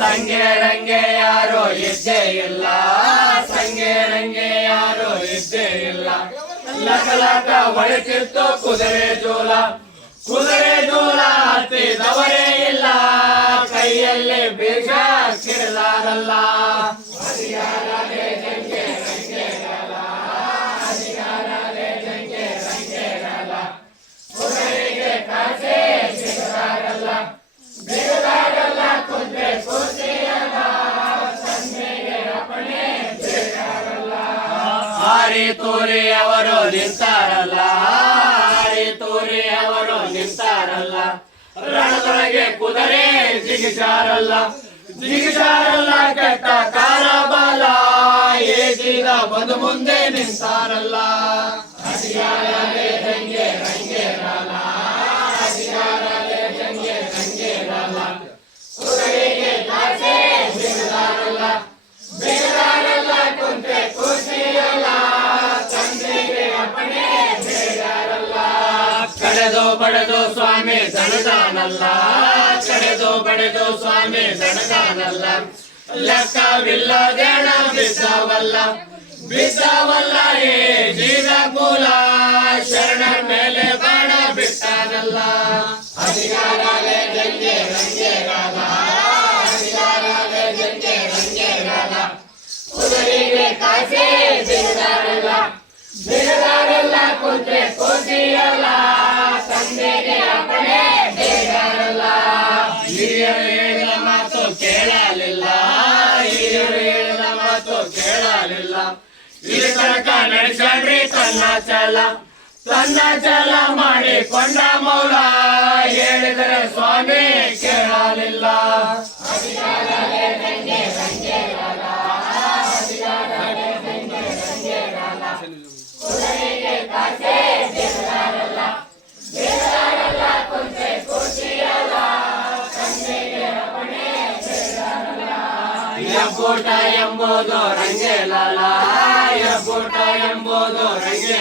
Sange range ಯಾರೋ ಇದ್ದೇ ಇಲ್ಲ. ಸಂಗೆ ರಂಗೆ ಯಾರೋ ಇದ್ದೇ ಇಲ್ಲ. ಲಕ ಹೊಳಿತಿತ್ತು ಕುದುರೆ ಜೋಲ. ಕುದುರೆ ಜೋಲ ಹತ್ತಿದವರೇ ಇಲ್ಲ. ಕೈಯಲ್ಲಿ ಬೀಜ ಕಿರಲಾರಲ್ಲ ಹಾರಿ ತೋರಿ ಅವರು ನಿಂತಾರಲ್ಲ, ಹಾರಿ ತೋರಿ ಅವರು ನಿಂತಾರಲ್ಲ. ರಣದೊಳಗೆ ಕುದುರೆ ಜಿಗಿಸಾರಲ್ಲ ಜಿಗಿಸಾರಲ್ಲ ಕೆಟ್ಟ ಕಾರಬಲ ಏಜಿನ ಬಂದು ಮುಂದೆ ನಿಂತಾರಲ್ಲ. ಕುದುರೆಗೆ ಕಾಸೆ ಕಡೆದು ಬಡೆದು ಸ್ವಾಮಿ ದಣದಾನಲ್ಲ ಕಡೆದು ಬಡೆದು ಸ್ವಾಮಿ ದಣದಾನಲ್ಲ ಲೆಕ್ಕವಿಲ್ಲ ದೇಣ ಬಿದ್ದವಲ್ಲ ಬಿದ್ದವಲ್ಲ ಏ ಜೀವ ಮೂಲ ಶರಣ ಮೇಲೆ ಬಾಣ ಬಿಟ್ಟಾನಲ್ಲ ಅಧಿಕಾರವೇ ಜಂಗೆ ರಂಗೇರಾಗ ಅಧಿಕಾರವೇ ಜಂಗೆ ರಂಗೇರಾಗ ಕುದುರೆಗೆ ಕಾಸೆ ಬಿಡದಾರಲ್ಲ ಬಿಡದಾರಲ್ಲ ಕುಂತ್ರೆ ಕೋಸಿಯಲ್ಲ ಇಲ್ಲಿ ತನಕ ನಡೆಸ್ಕೊಂಡ್ರಿ ತನ್ನ ಚಲ ತನ್ನ ಚಲ ಮಾಡಿಕೊಂಡ ಮೌಲ ಹೇಳಿದರೆ ಸ್ವಾಮಿ ಕೇಳಲಿಲ್ಲ. ಎಂಬುದು ರಂಗೇಲಲ್ಲ ಎಂಬುದು ರಂಗೇ